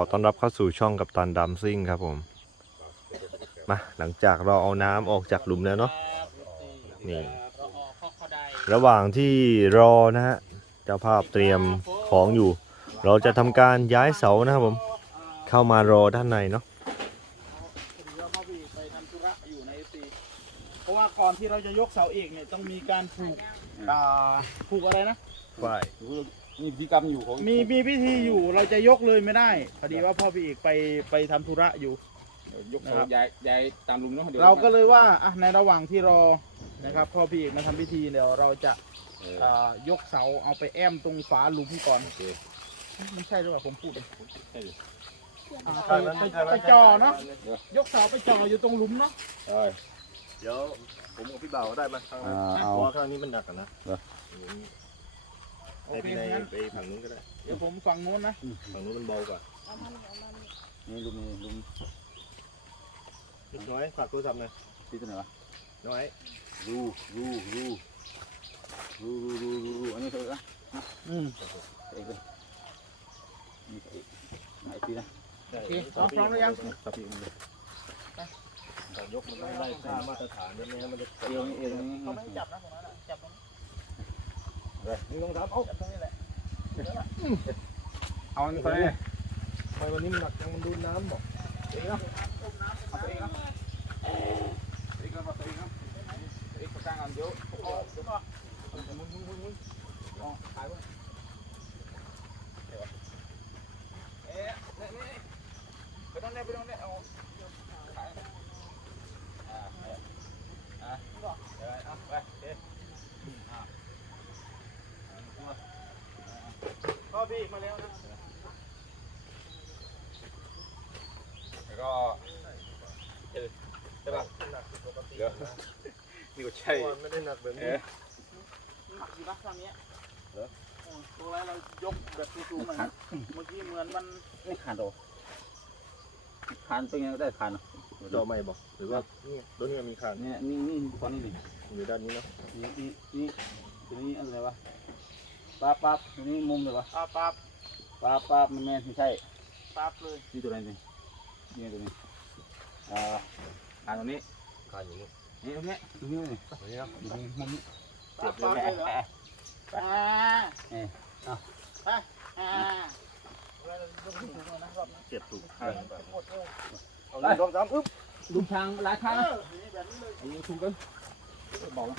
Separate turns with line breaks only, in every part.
อต้อนรับเข้าสู่ช่องกับตันดัมซิ่งครับผมมาหลังจากเราเอาน้ำออกจากหลุมแล้วเนาะนี่ระหว่างที่รอนะฮะเจ้าภาพเตรียมของอยู่ เราจะทำการย้ายเสานะครับผมเข้ามารอด้านในเนาะ
เดี๋ยวพ่อพี่ไปทำธุระอยู่ในซีเพราะว่าก่อนที่เราจะยกเสาเอกเนี่ยต้องมีการผูกอ่าผูกอะไรนะ
ฝ่าย
มีพิธีกรรมอยู่ของ
มีมีพิธีอยู่เราจะยกเลยไม่ได้พอดีว่าพ่อพี่เอกไปไปทำธุระอยู่
ยก
นะครับ
ย้ายย้ายตามลุงเนาะดี๋ยว
เราก็เลยว่าอะในระหว่างที่รอนะครับพ่อพี่เอกมาทำพิธีเดี๋ยวเราจะ
เออ
อ่ายกเสาเอาไปแอมตรงฝาหลุมก่อน
โอเค
ไม่ใช่หรือเปล่าผมพูดเอง
ใช่ดิ
อ่าไปไปไปจ่อเนาะยกเสาไปจ่ออยู่ตรงหลุมเนาะ
เอ้ย
เดี๋ยวผมกับพี่บ่าวได้มาข้าง
อ่า
เพ
เอา
ราะว่าข้างนี้มันหนักอะนะ
โอ
ให้
เค
พี่นาย
งั้น
ไปฝั่งนู้นก็ได้
เดี๋ยวผมฝั่งโน้นนะ
ฝั่งนู้นมันเบากว่า
นี่ลุงนี่ลุง
นิดน้อยฝากโทรศัพท์หน่อย
ที่ตัวไหนวะ
น้อย
รูรูรูรูรูรูรูรูอันนี้เถอะนะ
อืม
เอกเลยนี่เอกไหนปีนะ
โอ
เคเอาพร้อมหรือยัง
ครับพี่เลย
แต่ยกมันต้องได้ค่ามาตรฐานด้วยไม่งั้นมันจะ
เอวนี่เอวนี่
เขาไม่ให้จับนะตรงนั้นอะจับตรงนี้
Rồi, đi con tháp ốc. Ao anh phải. Mày mà nim mặt đang muốn đun nám không? Đi không? Đi không? Đi không? Đi không? Đi không sang ăn vô. Đúng không? Muốn muốn muốn muốn. Ngon, phải quá. Ê, nè nè. Bên đó nè, bên đó nè. Phải. À. À. Rồi, à, vậy.
พี่มาแล้วนะ
แล้วก็เออใช่ป่ะเดี๋ยวนี่ก็ใช่
ไม่ได้หนักแบบ
เอ๊
นี้
หนักอยู่นะทางเนี้ยโอ้ยตรงไรเรายกแบบสูงๆหน่อยนะเมื่อกี้เหมือนมัน
ไม่ขาดหรอขาดเป็นไงก็ได้ขาดเนาะ
จอใหม่บอกหรือว่านี่ตัวนี้มีคาน
เนี่ยนี่นี่ตอนนี้นี่
อยู่ด้านนี้เนาะ
นี่นี่นี่ตัวนี้อะไรวะ ปั๊บปั๊บตรงนี้มุมเลยวะ
ปั๊บปั๊บ
ปั๊บปั๊บมันแม่ที่ใช่
ปั๊บเลย
นี่ตัวไหนนี่นี่ตรงนี้อ่าอ่าตรงนี้
กานอย่างนี้
นี่ตรงนี้ตรงนี้นี่
ตรงนี้
ครับมุมนี้
เจ็บเลยแม่ไปนี่
เอา
ไปอ่าเจ็
บถูกข้าง
เอาเลย
ลองซ้ำอึ๊บ
ลุมทางหลายครั้ง
ยิ
งถูกกันบา
กแล้
ว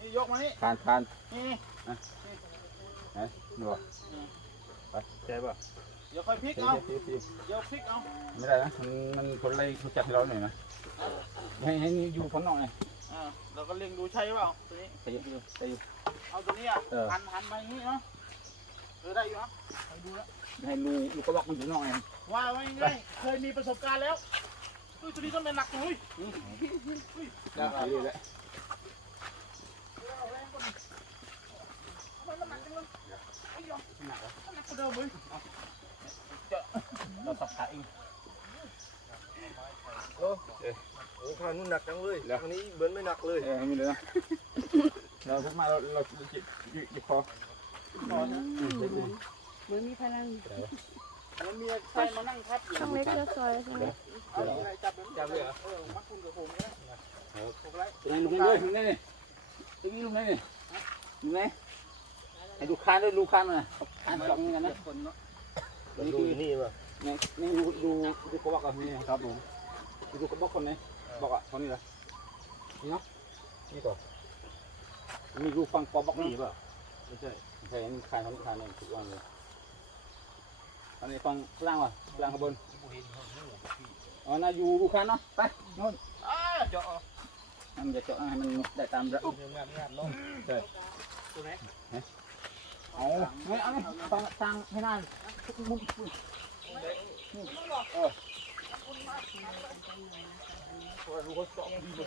นี่
ยกมานี่
คานคาน
นี่
ไหนดูวะ
ใช่ป่ะ
เดี๋ยวค่อยพลิก
เฮ้ย
เอา
เฮ้ยเฮ้ย
เดี๋ยวพลิกเอา
ไม่ได้นะมันมันคนไล่เขาจับให้เราหน่อยนะให้ให้นี่อยู่คนนอกไง
อ่าเราก็เล็งดูใช่เปล่าตัวนี้
ไปอยู่ไปอยู่
เอาตัวนี้อะ
เออ
หันหันมาอย่างนี้เนาะเออได้อยู่เนาะไปดูแล้ว
ให้รูลูกกระบอกมันอยู่นอกไง
ว่าไว้ง่ายๆเคยมีประสบการณ์แล้วเฮ้ยตัวนี้ต้องเป็นหนักเลยเฮ้ย
ได้ไปเรื่อยแล้ว
เอาแรงกว่านี้ทำไมมันหนักจังเลยไอ้ยอมมันหนักกว่าเดิมเว้ย
เราสับขาเอง
โอ้คานนู้นหนักจังเลยทางนี้เบิร์นไม่หนักเลย
เออไม่เลยนะเราพกมาเราเราจิบจิบคอ
นอนนะ
เหมือนมีพลัง
มันมีใครมานั่งทับอยู่
ต้องเล็กเลือซอยใช่ไหม
เอาอะไรจับแบบจับเลยเหรอเออมัดคุณกับผมเนี่ยผมไร
ตัวนี้ลุงด้วยลุงนี่ตัวนี้ลุงนี่ ลุงนี่ให้ดูคานด้วยดูคานหน่อยคานสองนี่กันนะ
คนเนาะ
มันดูอยู่นี่ป่ะ
นี่นี่ดูดูดูกระบอกก่อนนี่ครับผมดูกระบอกคนนี้บอกอะคนนี้เหรอนี่เนาะนี่ก่อนมีรูฟังปอบอก
นี่
นี่
ป่ะไม่ใช่
ใช่นี่คานเขาคานนี่ทุกวันเลยอันนี้ฟังล่างวะล่างข้างบนอ๋อน่าอยู่ดูคานเนาะไปโน่น
อ้าเจาะ ให้
มันจะเจาะให้มันได้ตามระ
ดับงับงัลงเกิ
ด
ตัวไหน
เอา
ไม่เอาตั้
ตั้งให้นาน
มุวาสองดีกว่า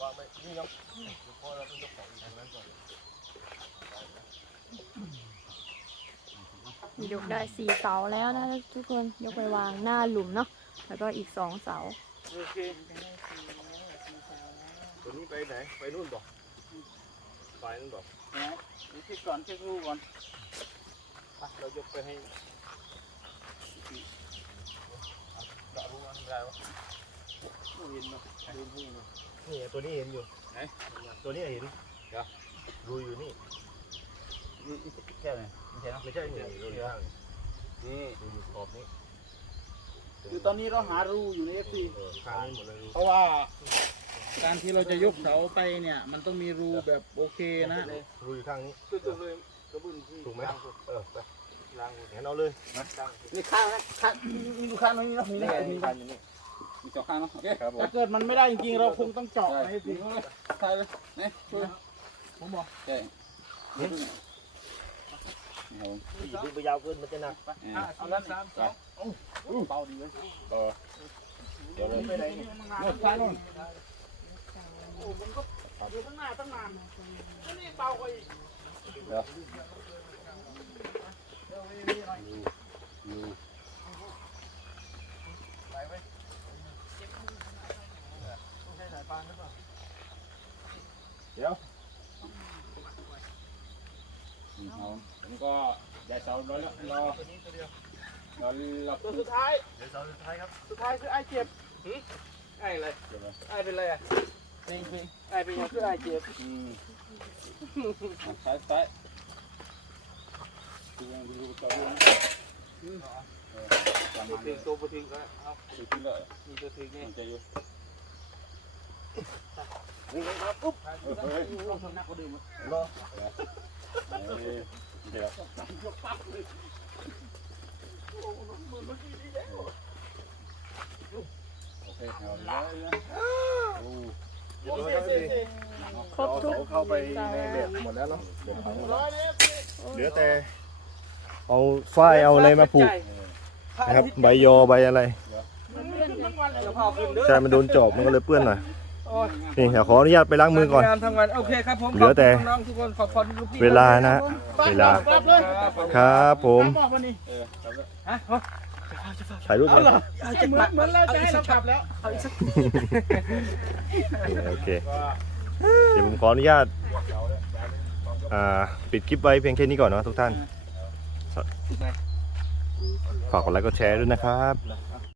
ว่ามพ่อเราต้องยกองทางนั้นก่อน
ยกได้สี่เสาแล้วนะทุกคนยกไปวางหน้าหลุมเนาะ แล้วก็อีกสองเสา
โอเค
ตัวนี้ไปไหน ไปนู่นบอกไปนู่นบอก
นะดูเช็คก่อนเช็ครูก่อน
ไปเรายกไปให้
โอ้เห็นเนาะเดินพูดเนาะ
นี่ตัวนี้เห็นอยู่
ไหน
ตัวนี้เห็นเดี๋ยวรูอยู่นี่
นี่แค่ไหนไม่ใช่เนาะ
ไม่ใช่นี่รูอยู่ข้าง
นี่
รูอยู่ขอบนี้
คือ ตอนนี้เราหารูอยู่ใน FC
เออข้างนี้หมดเพ
ราะว่า การที่เราจะยกเสาไปเนี่ย มันต้องมีรูแบบโอเคนะ
รูอยู่ข้างนี้
กระบุนที่
ถูกไหมเออไป
ล้าง
งั้นเอาเลย
นี่ข้างนะข้างมีดูข้างนี้นะมี
นี่
นะ
ไง
มี
มี
นะ
พันอยู่นี่มีสองข้างเนาะโอเค
ถ้าเกิดมันไม่ได้จริงๆเราคงต้องเจาะ
ในสิใช่เลยนี่ช่วย
ผมบอก
ใช่นี่ครับผม
ดึงไปยาวเกินมันจะหนัก
อ่า
เอาล้วสามสองโอ้ เบาดีเลย
ต่อเดี๋ยวเลย
ไปไหนนี่มันนาน
โน่นซ้ายโน่น
โอ้ผมก็อยู่ตั้งหน้าตั้งนานแล้วนี่เบากว่าอีก
เดี๋ยว
เดี๋ยวนี่หน่อย
อยู่
ไปไหมต้องใช้สายพานหรือเปล่า
นี่เอาผมก็ย้ายเสาร้อยแล้วรอรอรับ
ตัวสุดท้าย
เดี๋ยวเสาสุดท้ายครับ
สุดท้ายคือไอ้เจ็บ
ไอ้อะไรเดี๋ยวนะ
ไอ้เป็นไรอะนี่คือไอ้เป็นยังคือไอ้เจ็บ
อืมอะซ้ายซ้ายดูยังดูต่อดูนะอืมเออประมาณ
ถึ
นี้
งตัวถึงก็เอา
ดูที่เลย
มีตัวถึงนี่
มันจะอยู่
นี่ครับปุ๊บ
เฮ้ย
ลงทำหนักกว่าเดิม
รอ
เฮ้ยเดี๋ยวย
กปั๊บเลย
คเอาเลยนะโอ้
โอเคโอเคโอเค
ครบทุก
เข้าไปในแบบหมดแล้วเนาะเดี๋ยวพังหมดแล้ว
ร้อยเลย
เหลือแต่เอาฝ้ายเอาอะไรมาผูกนะครับใบยอใบอะไร
ทั้งวันเลยพอขึ้นเด้อ
ใช่มันโดนจอบมันก็เลยเปื้อนหน่อยนี่เดี๋ยวขออนุญาตไปล้างมือก่อน
งานทั้งวันโอเคครับผม
เหลือแต่
ขบคุณน้องๆทุกคนขอบคุณลูกพี่
เวลานะฮะเวลา
ปั๊บเลย
ครับผม
ปั๊บวันนี้
เออครับ
ฮะ
ถ่ายรูป
เอา
ก่อน
เหรอเหมือนเหมือนเราจะให้เรากลับแล้ว
โอเค เดี๋ยวผมขออนุญาตอ่าปิดคลิปไว้เพียงแค่นี้ก่อนเนาะทุกท่าน ฝากกดไลค์กดแชร์ด้วยนะครับ